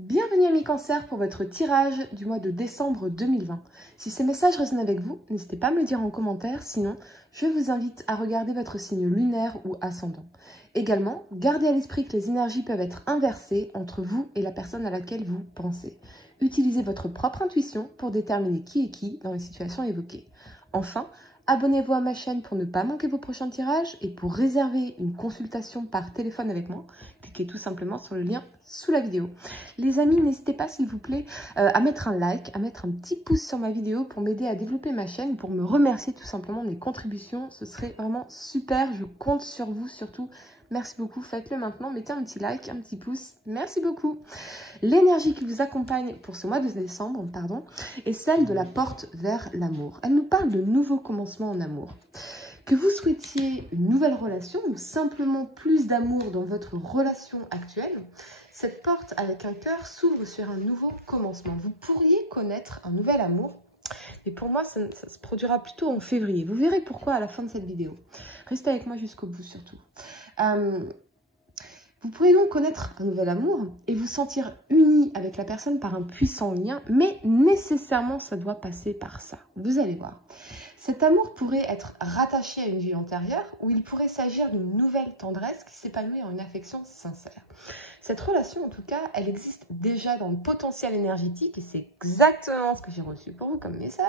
Bienvenue amis Cancer pour votre tirage du mois de décembre 2020. Si ces messages résonnent avec vous, n'hésitez pas à me le dire en commentaire, sinon je vous invite à regarder votre signe lunaire ou ascendant. Également, gardez à l'esprit que les énergies peuvent être inversées entre vous et la personne à laquelle vous pensez. Utilisez votre propre intuition pour déterminer qui est qui dans les situations évoquées. Enfin, abonnez-vous à ma chaîne pour ne pas manquer vos prochains tirages et pour réserver une consultation par téléphone avec moi, cliquez tout simplement sur le lien sous la vidéo. Les amis, n'hésitez pas s'il vous plaît à mettre un like, à mettre un petit pouce sur ma vidéo pour m'aider à développer ma chaîne, pour me remercier tout simplement des contributions. Ce serait vraiment super, je compte sur vous surtout. Merci beaucoup, faites-le maintenant, mettez un petit like, un petit pouce, merci beaucoup. L'énergie qui vous accompagne pour ce mois de décembre, est celle de la porte vers l'amour. Elle nous parle de nouveaux commencements en amour. Que vous souhaitiez une nouvelle relation ou simplement plus d'amour dans votre relation actuelle, cette porte avec un cœur s'ouvre sur un nouveau commencement. Vous pourriez connaître un nouvel amour, mais pour moi, ça se produira plutôt en février. Vous verrez pourquoi à la fin de cette vidéo. Restez avec moi jusqu'au bout surtout. Vous pourriez donc connaître un nouvel amour et vous sentir uni avec la personne par un puissant lien, mais nécessairement ça doit passer par ça. Vous allez voir. Cet amour pourrait être rattaché à une vie antérieure ou il pourrait s'agir d'une nouvelle tendresse qui s'épanouit en une affection sincère. Cette relation, en tout cas, elle existe déjà dans le potentiel énergétique et c'est exactement ce que j'ai reçu pour vous comme message.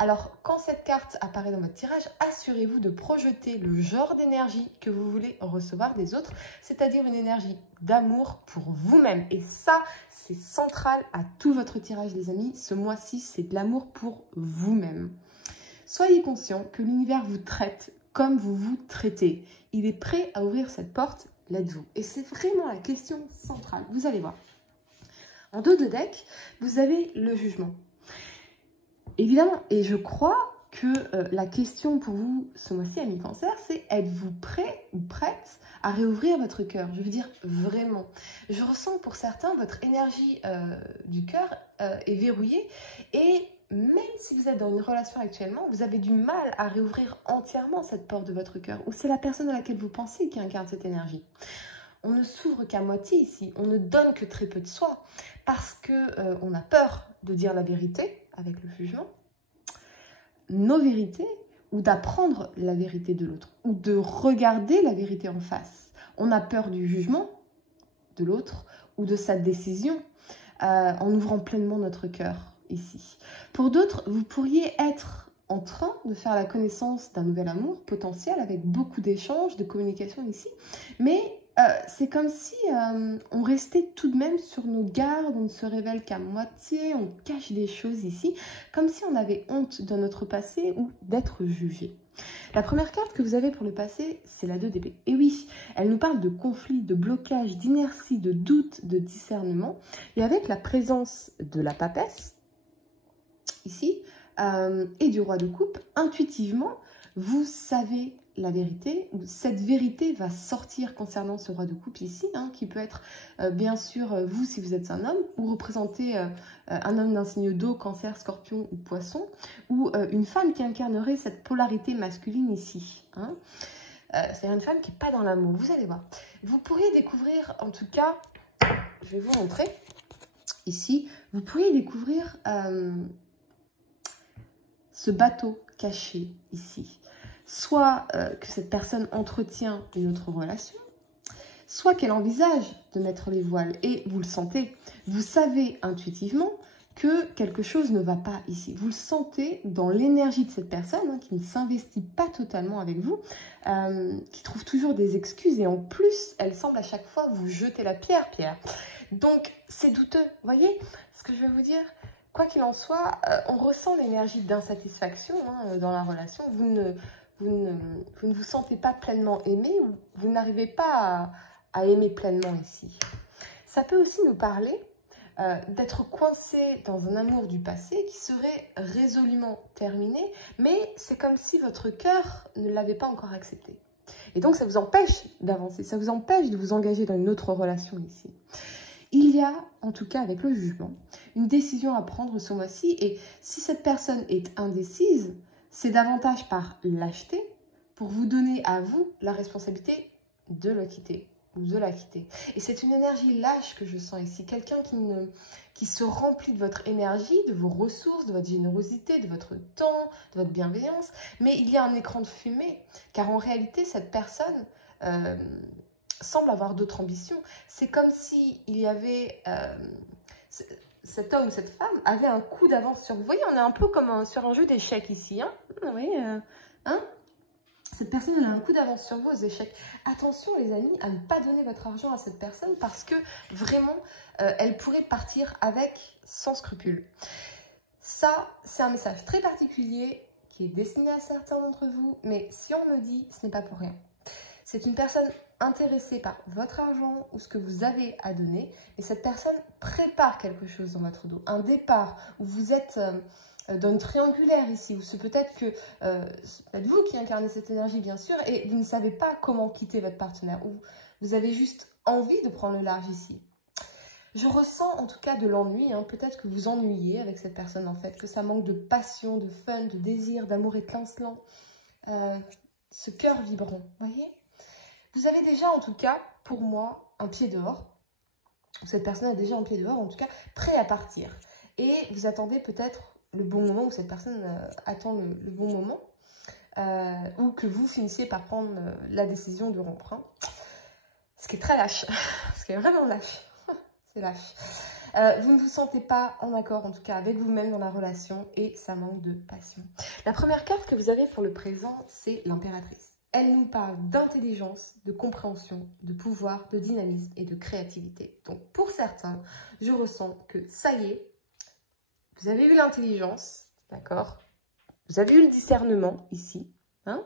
Alors, quand cette carte apparaît dans votre tirage, assurez-vous de projeter le genre d'énergie que vous voulez recevoir des autres, c'est-à-dire une énergie d'amour pour vous-même. Et ça, c'est central à tout votre tirage, les amis. Ce mois-ci, c'est de l'amour pour vous-même. Soyez conscient que l'univers vous traite comme vous vous traitez. Il est prêt à ouvrir cette porte, l'êtes-vous? Et c'est vraiment la question centrale. Vous allez voir. En dos de deck, vous avez le jugement. Évidemment, et je crois que la question pour vous ce mois-ci, amis Cancer, c'est êtes-vous prêt ou prête à réouvrir votre cœur? Je veux dire vraiment. Je ressens pour certains votre énergie du cœur est verrouillée et même si vous êtes dans une relation actuellement, vous avez du mal à réouvrir entièrement cette porte de votre cœur ou c'est la personne à laquelle vous pensez qui incarne cette énergie. On ne s'ouvre qu'à moitié ici, on ne donne que très peu de soi parce qu'on a peur de dire la vérité avec le jugement, nos vérités ou d'apprendre la vérité de l'autre ou de regarder la vérité en face. On a peur du jugement de l'autre ou de sa décision en ouvrant pleinement notre cœur ici. Pour d'autres, vous pourriez être en train de faire la connaissance d'un nouvel amour potentiel avec beaucoup d'échanges, de communication ici, mais c'est comme si on restait tout de même sur nos gardes, on ne se révèle qu'à moitié, on cache des choses ici, comme si on avait honte de notre passé ou d'être jugé. La première carte que vous avez pour le passé, c'est la 2 d'épée. Et oui, elle nous parle de conflit, de blocage, d'inertie, de doute, de discernement. Et avec la présence de la papesse, ici, et du roi de coupe, intuitivement, vous savez la vérité, ou cette vérité va sortir concernant ce roi de coupe ici, qui peut être bien sûr vous si vous êtes un homme, ou représenter un homme d'un signe d'eau, cancer, scorpion ou poisson, ou une femme qui incarnerait cette polarité masculine ici. C'est-à-dire une femme qui n'est pas dans l'amour, vous allez voir. Vous pourriez découvrir, en tout cas, je vais vous montrer, ici, vous pourriez découvrir ce bateau caché ici. Soit que cette personne entretient une autre relation, soit qu'elle envisage de mettre les voiles. Et vous le sentez, vous savez intuitivement que quelque chose ne va pas ici. Vous le sentez dans l'énergie de cette personne qui ne s'investit pas totalement avec vous, qui trouve toujours des excuses et en plus, elle semble à chaque fois vous jeter la pierre. Donc, c'est douteux. Vous voyez ce que je veux vous dire? Quoi qu'il en soit, on ressent l'énergie d'insatisfaction dans la relation. Vous ne vous sentez pas pleinement aimé ou vous n'arrivez pas à aimer pleinement ici. Ça peut aussi nous parler d'être coincé dans un amour du passé qui serait résolument terminé, mais c'est comme si votre cœur ne l'avait pas encore accepté. Et donc ça vous empêche d'avancer, ça vous empêche de vous engager dans une autre relation ici. Il y a, en tout cas avec le jugement, une décision à prendre ce mois-ci et si cette personne est indécise, c'est davantage par lâcheté pour vous donner à vous la responsabilité de le quitter. ou de la quitter. Et c'est une énergie lâche que je sens ici. Quelqu'un qui se remplit de votre énergie, de vos ressources, de votre générosité, de votre temps, de votre bienveillance. Mais il y a un écran de fumée, car en réalité, cette personne semble avoir d'autres ambitions. C'est comme si il y avait... cet homme ou cette femme avait un coup d'avance sur vous. Vous voyez, on est un peu comme sur un jeu d'échecs ici. Hein, vous voyez, cette personne, elle a un coup d'avance sur vous aux échecs. Attention, les amis, à ne pas donner votre argent à cette personne parce que vraiment, elle pourrait partir avec sans scrupule. Ça, c'est un message très particulier qui est destiné à certains d'entre vous, mais si on le dit, ce n'est pas pour rien. C'est une personne intéressée par votre argent ou ce que vous avez à donner, et cette personne prépare quelque chose dans votre dos, un départ où vous êtes dans une triangulaire ici, où c'est peut-être que c'est peut-être vous qui incarnez cette énergie bien sûr, et vous ne savez pas comment quitter votre partenaire, ou vous avez juste envie de prendre le large ici. Je ressens en tout cas de l'ennui, hein. Peut-être que vous ennuyez avec cette personne en fait, que ça manque de passion, de fun, de désir, d'amour étincelant, ce cœur vibrant, voyez. Vous avez déjà en tout cas, pour moi, un pied dehors. Cette personne a déjà un pied dehors, en tout cas, prêt à partir. Et vous attendez peut-être le bon moment, ou cette personne attend le bon moment, ou que vous finissiez par prendre la décision de rompre. Hein. Ce qui est très lâche, ce qui est vraiment lâche. C'est lâche. Vous ne vous sentez pas en accord, en tout cas, avec vous-même dans la relation, et ça manque de passion. La première carte que vous avez pour le présent, c'est l'impératrice. Elle nous parle d'intelligence, de compréhension, de pouvoir, de dynamisme et de créativité. Donc, pour certains, je ressens que ça y est, vous avez eu l'intelligence, d'accord? Vous avez eu le discernement ici, hein?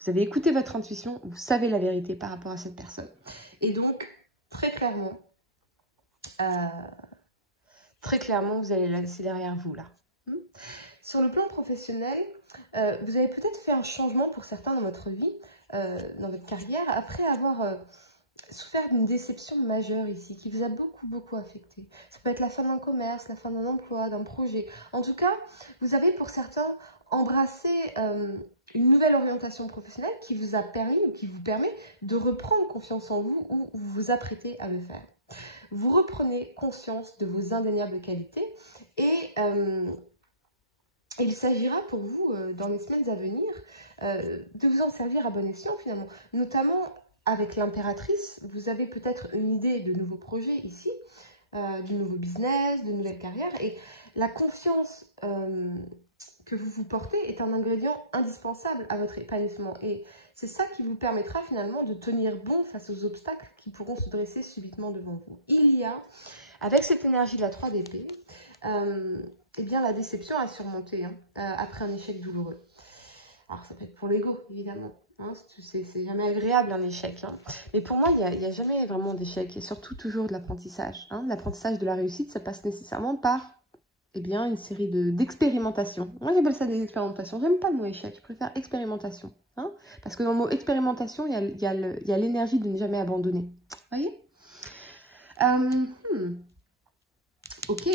Vous avez écouté votre intuition, vous savez la vérité par rapport à cette personne. Et donc, très clairement, vous allez la laisser derrière vous, là. Sur le plan professionnel, vous avez peut-être fait un changement pour certains dans votre vie, dans votre carrière, après avoir souffert d'une déception majeure ici, qui vous a beaucoup affecté. Ça peut être la fin d'un commerce, la fin d'un emploi, d'un projet. En tout cas, vous avez pour certains embrassé une nouvelle orientation professionnelle qui vous a permis ou qui vous permet de reprendre confiance en vous ou vous vous apprêtez à le faire. Vous reprenez conscience de vos indéniables qualités et il s'agira pour vous, dans les semaines à venir, de vous en servir à bon escient finalement. Notamment avec l'impératrice, vous avez peut-être une idée de nouveaux projets ici, du nouveau business, de nouvelles carrières. Et la confiance que vous vous portez est un ingrédient indispensable à votre épanouissement. Et c'est ça qui vous permettra finalement de tenir bon face aux obstacles qui pourront se dresser subitement devant vous. Il y a, avec cette énergie de la 3 d'épée, eh bien, la déception à surmonter après un échec douloureux. Alors, ça peut être pour l'ego, évidemment. Hein, c'est jamais agréable, un échec. Hein. Mais pour moi, il n'y a jamais vraiment d'échec. Et surtout, toujours de l'apprentissage. Hein. L'apprentissage de la réussite, ça passe nécessairement par une série d'expérimentations. Moi, j'appelle ça des expérimentations. J'aime pas le mot échec, je préfère expérimentation. Hein. Parce que dans le mot expérimentation, il y a l'énergie de ne jamais abandonner. Vous voyez Ok.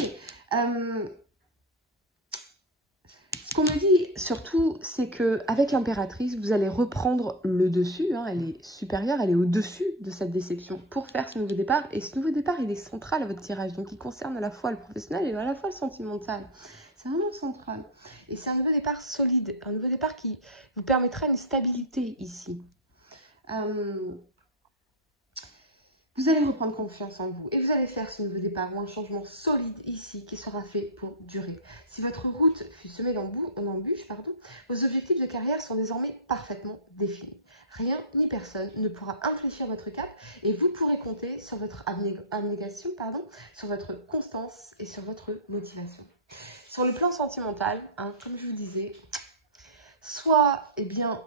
Ce qu'on me dit surtout, c'est qu'avec l'impératrice, vous allez reprendre le dessus. Hein, elle est supérieure, elle est au-dessus de cette déception pour faire ce nouveau départ. Et ce nouveau départ, il est central à votre tirage. Donc, il concerne à la fois le professionnel et à la fois le sentimental. C'est vraiment central. Et c'est un nouveau départ solide. Un nouveau départ qui vous permettra une stabilité ici. Vous allez reprendre confiance en vous et vous allez faire ce nouveau départ ou un changement solide ici qui sera fait pour durer. Si votre route fut semée d'embûches, vos objectifs de carrière sont désormais parfaitement définis. Rien ni personne ne pourra infléchir votre cap et vous pourrez compter sur votre abnégation, sur votre constance et sur votre motivation. Sur le plan sentimental, comme je vous disais, soit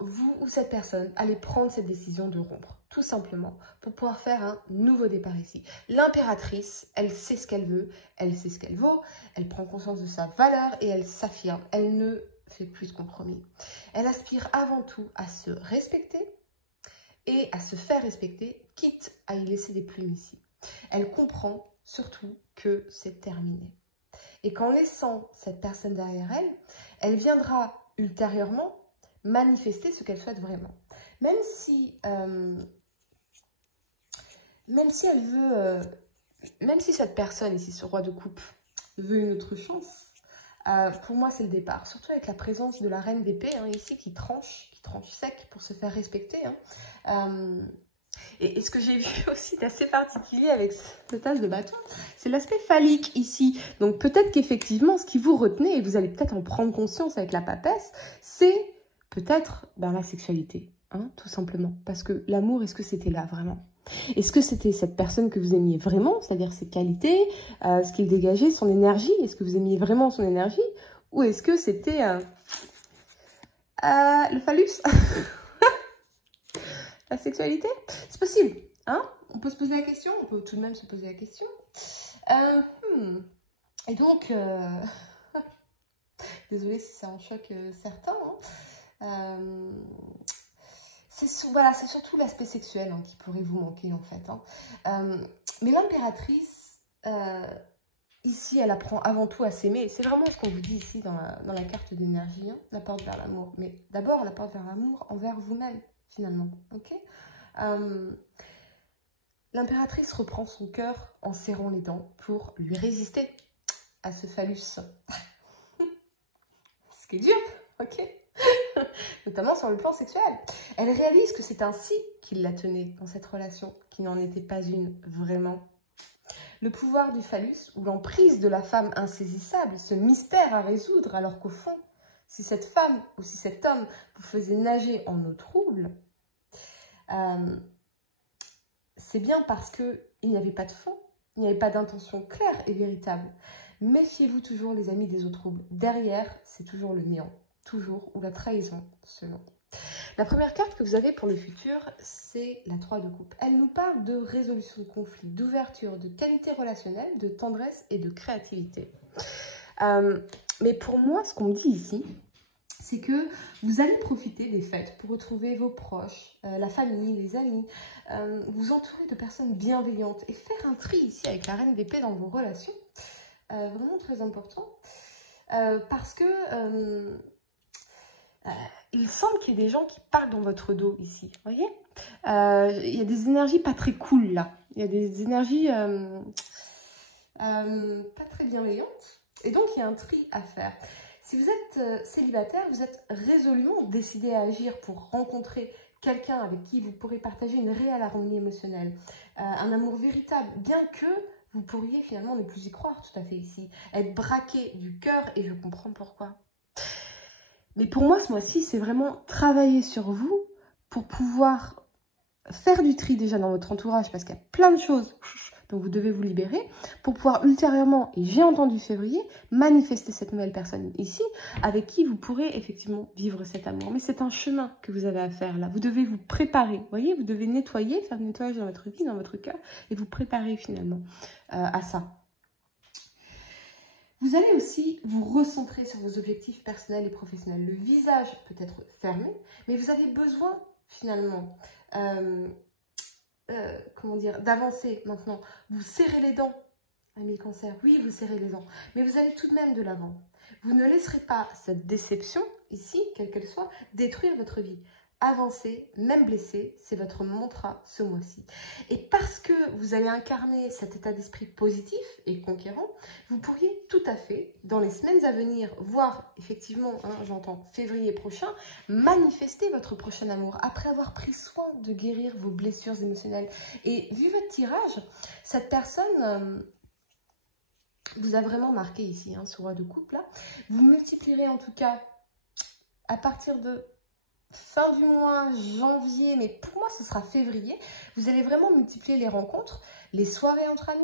vous ou cette personne allez prendre cette décision de rompre. Tout simplement, pour pouvoir faire un nouveau départ ici. L'impératrice, elle sait ce qu'elle veut, elle sait ce qu'elle vaut, elle prend conscience de sa valeur et elle s'affirme. Elle ne fait plus de compromis. Elle aspire avant tout à se respecter et à se faire respecter, quitte à y laisser des plumes ici. Elle comprend surtout que c'est terminé. Et qu'en laissant cette personne derrière elle, elle viendra ultérieurement manifester ce qu'elle souhaite vraiment. Même si même si elle veut, même si cette personne ici, ce roi de coupe, veut une autre chance, pour moi c'est le départ. Surtout avec la présence de la reine d'épée ici qui tranche sec pour se faire respecter. Et ce que j'ai vu aussi d'assez particulier avec cette âge de bâton, c'est l'aspect phallique ici. Donc peut-être qu'effectivement, ce qui vous retenait, et vous allez peut-être en prendre conscience avec la papesse, c'est peut-être la sexualité, tout simplement. Parce que l'amour, est-ce que c'était là vraiment? Est-ce que c'était cette personne que vous aimiez vraiment, c'est-à-dire ses qualités, ce qu'il dégageait, son énergie? Est-ce que vous aimiez vraiment son énergie? Ou est-ce que c'était le phallus? La sexualité? C'est possible, on peut se poser la question, on peut tout de même se poser la question. Et donc, désolée si ça en choque certains, voilà, c'est surtout l'aspect sexuel qui pourrait vous manquer en fait. Mais l'impératrice, ici, elle apprend avant tout à s'aimer. C'est vraiment ce qu'on vous dit ici dans la carte d'énergie, la porte vers l'amour. Mais d'abord, la porte vers l'amour envers vous-même, finalement. Ok. L'impératrice reprend son cœur en serrant les dents pour lui résister à ce phallus. Ce qui est dur, ok. Notamment sur le plan sexuel. Elle réalise que c'est ainsi qu'il la tenait dans cette relation, qui n'en était pas une vraiment. Le pouvoir du phallus, ou l'emprise de la femme insaisissable, ce mystère à résoudre, alors qu'au fond, si cette femme ou si cet homme vous faisait nager en eau trouble, c'est bien parce qu'il n'y avait pas de fond, il n'y avait pas d'intention claire et véritable. Méfiez-vous toujours, les amis, des eaux troubles. Derrière, c'est toujours le néant. Toujours, ou la trahison, selon. La première carte que vous avez pour le futur, c'est la 3 de coupe. Elle nous parle de résolution de conflits, d'ouverture, de qualité relationnelle, de tendresse et de créativité. Mais pour moi, ce qu'on me dit ici, c'est que vous allez profiter des fêtes pour retrouver vos proches, la famille, les amis, vous entourer de personnes bienveillantes et faire un tri ici avec la reine d'épée dans vos relations. Vraiment très important. Parce que... il semble qu'il y ait des gens qui parlent dans votre dos ici, vous voyez. Il y a des énergies pas très cool là. Il y a des énergies pas très bienveillantes. Et donc, il y a un tri à faire. Si vous êtes célibataire, vous êtes résolument décidé à agir pour rencontrer quelqu'un avec qui vous pourrez partager une réelle harmonie émotionnelle. Un amour véritable, bien que vous pourriez finalement ne plus y croire tout à fait ici. Être braqué du cœur, et je comprends pourquoi. Mais pour moi, ce mois-ci, c'est vraiment travailler sur vous pour pouvoir faire du tri déjà dans votre entourage, parce qu'il y a plein de choses dont vous devez vous libérer, pour pouvoir ultérieurement, et j'ai entendu février, manifester cette nouvelle personne ici, avec qui vous pourrez effectivement vivre cet amour. Mais c'est un chemin que vous avez à faire là. Vous devez vous préparer, vous voyez, vous devez nettoyer, faire le nettoyage dans votre vie, dans votre cœur, et vous préparer finalement à ça. Vous allez aussi vous recentrer sur vos objectifs personnels et professionnels. Le visage peut être fermé, mais vous avez besoin finalement d'avancer maintenant. Vous serrez les dents, ami Cancer. Oui, vous serrez les dents, mais vous allez tout de même de l'avant. Vous ne laisserez pas cette déception, ici, quelle qu'elle soit, détruire votre vie. Avancer, même blessé, c'est votre mantra ce mois-ci. Et parce que vous allez incarner cet état d'esprit positif et conquérant, vous pourriez tout à fait, dans les semaines à venir, voire effectivement, j'entends février prochain, manifester votre prochain amour après avoir pris soin de guérir vos blessures émotionnelles. Et vu votre tirage, cette personne vous a vraiment marqué ici, ce roi de coupe là. Vous multiplierez en tout cas à partir de fin du mois, janvier, mais pour moi ce sera février, vous allez vraiment multiplier les rencontres, les soirées entre amis,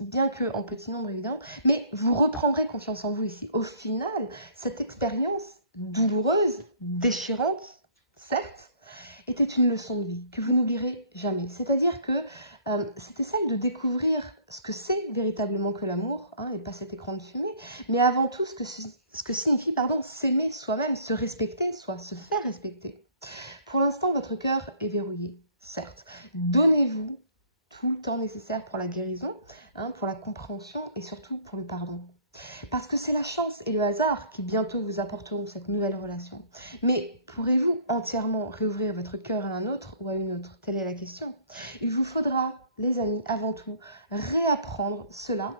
bien que en petit nombre évidemment, mais vous reprendrez confiance en vous ici. Au final, cette expérience douloureuse, déchirante, certes, était une leçon de vie que vous n'oublierez jamais. C'est-à-dire que c'était celle de découvrir ce que c'est véritablement que l'amour, et pas cet écran de fumée, mais avant tout ce que signifie s'aimer soi-même, se respecter, soit se faire respecter. Pour l'instant, votre cœur est verrouillé, certes. Donnez-vous tout le temps nécessaire pour la guérison, pour la compréhension et surtout pour le pardon. Parce que c'est la chance et le hasard qui bientôt vous apporteront cette nouvelle relation. Mais pourrez-vous entièrement réouvrir votre cœur à un autre ou à une autre? Telle est la question. Il vous faudra, les amis, avant tout, réapprendre cela.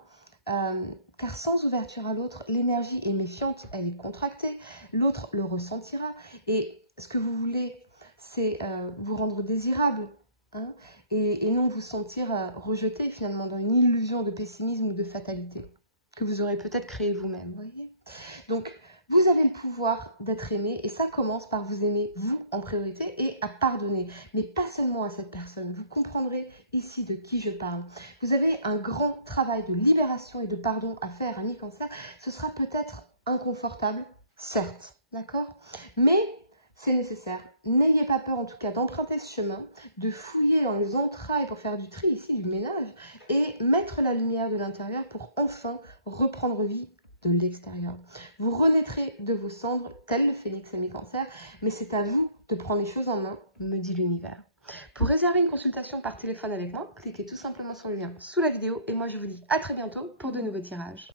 Car sans ouverture à l'autre, l'énergie est méfiante, elle est contractée, l'autre le ressentira. Et ce que vous voulez, c'est vous rendre désirable, hein, et non vous sentir rejeté finalement dans une illusion de pessimisme ou de fatalité que vous aurez peut-être créé vous-même, voyez. Donc, vous avez le pouvoir d'être aimé et ça commence par vous aimer vous en priorité et à pardonner. Mais pas seulement à cette personne, vous comprendrez ici de qui je parle. Vous avez un grand travail de libération et de pardon à faire, ami Cancer. Ce sera peut-être inconfortable, certes, d'accord? Mais c'est nécessaire. N'ayez pas peur en tout cas d'emprunter ce chemin, de fouiller dans les entrailles pour faire du tri ici, du ménage, et mettre la lumière de l'intérieur pour enfin reprendre vie de l'extérieur. Vous renaîtrez de vos cendres, tel le phénix, ami Cancer, mais c'est à vous de prendre les choses en main, me dit l'univers. Pour réserver une consultation par téléphone avec moi, cliquez tout simplement sur le lien sous la vidéo et moi je vous dis à très bientôt pour de nouveaux tirages.